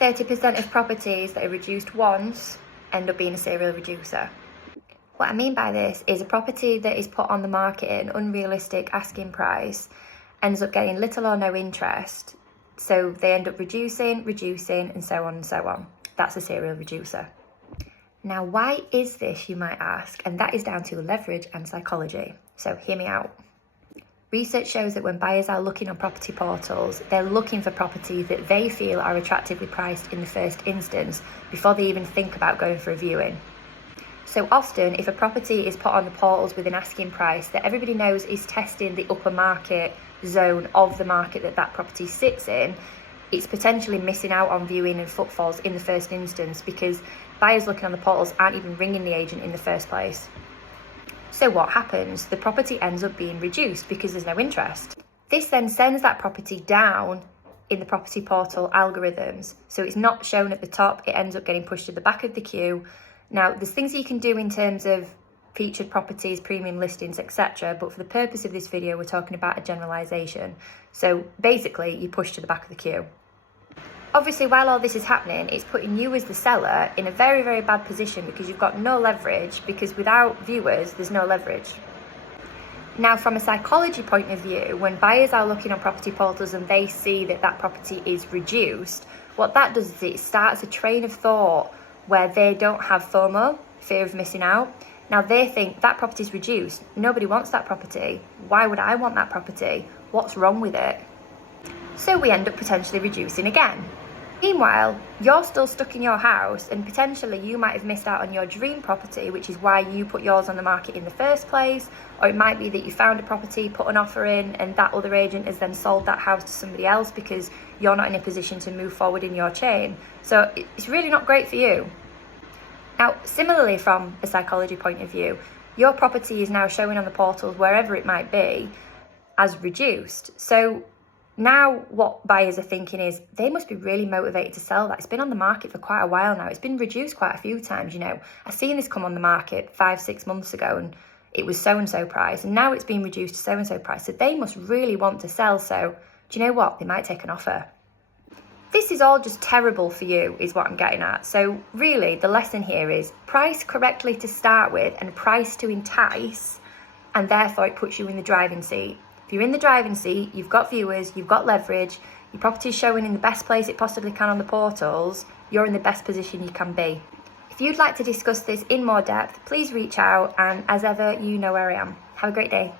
30% of properties that are reduced once end up being a serial reducer. What I mean by this is a property that is put on the market at an unrealistic asking price ends up getting little or no interest, so they end up reducing, and so on and so on. That's a serial reducer. Now, why is this, you might ask? And that is down to leverage and psychology. So hear me out. Research shows that when buyers are looking on property portals, they're looking for properties that they feel are attractively priced in the first instance before they even think about going for a viewing. So often, if a property is put on the portals with an asking price that everybody knows is testing the upper market zone of the market that property sits in, it's potentially missing out on viewing and footfalls in the first instance because buyers looking on the portals aren't even ringing the agent in the first place. So what happens? The property ends up being reduced because there's no interest. This then sends that property down in the property portal algorithms. So it's not shown at the top, it ends up getting pushed to the back of the queue. Now, there's things that you can do in terms of featured properties, premium listings, etc. But for the purpose of this video, we're talking about a generalisation. So basically, you push to the back of the queue. Obviously, while all this is happening, it's putting you as the seller in a very, very bad position because you've got no leverage, because without viewers, there's no leverage. Now, from a psychology point of view, when buyers are looking on property portals and they see that property is reduced, what that does is it starts a train of thought where they don't have FOMO, fear of missing out. Now, they think that property is reduced. Nobody wants that property. Why would I want that property? What's wrong with it? So we end up potentially reducing again. Meanwhile, you're still stuck in your house and potentially you might have missed out on your dream property, which is why you put yours on the market in the first place. Or it might be that you found a property, put an offer in, and that other agent has then sold that house to somebody else because you're not in a position to move forward in your chain. So it's really not great for you. Now, similarly, from a psychology point of view, your property is now showing on the portals, wherever it might be, as reduced. So now what buyers are thinking is they must be really motivated to sell that. It's been on the market for quite a while now. It's been reduced quite a few times, you know. I've seen this come on the market 5-6 months ago and it was so-and-so price, and now it's been reduced to so-and-so price. So they must really want to sell. So do you know what? They might take an offer. This is all just terrible for you, is what I'm getting at. So really, the lesson here is price correctly to start with and price to entice, and therefore it puts you in the driving seat. If you're in the driving seat, you've got viewers, you've got leverage, your property's showing in the best place it possibly can on the portals, you're in the best position you can be. If you'd like to discuss this in more depth, please reach out, and as ever, you know where I am. Have a great day.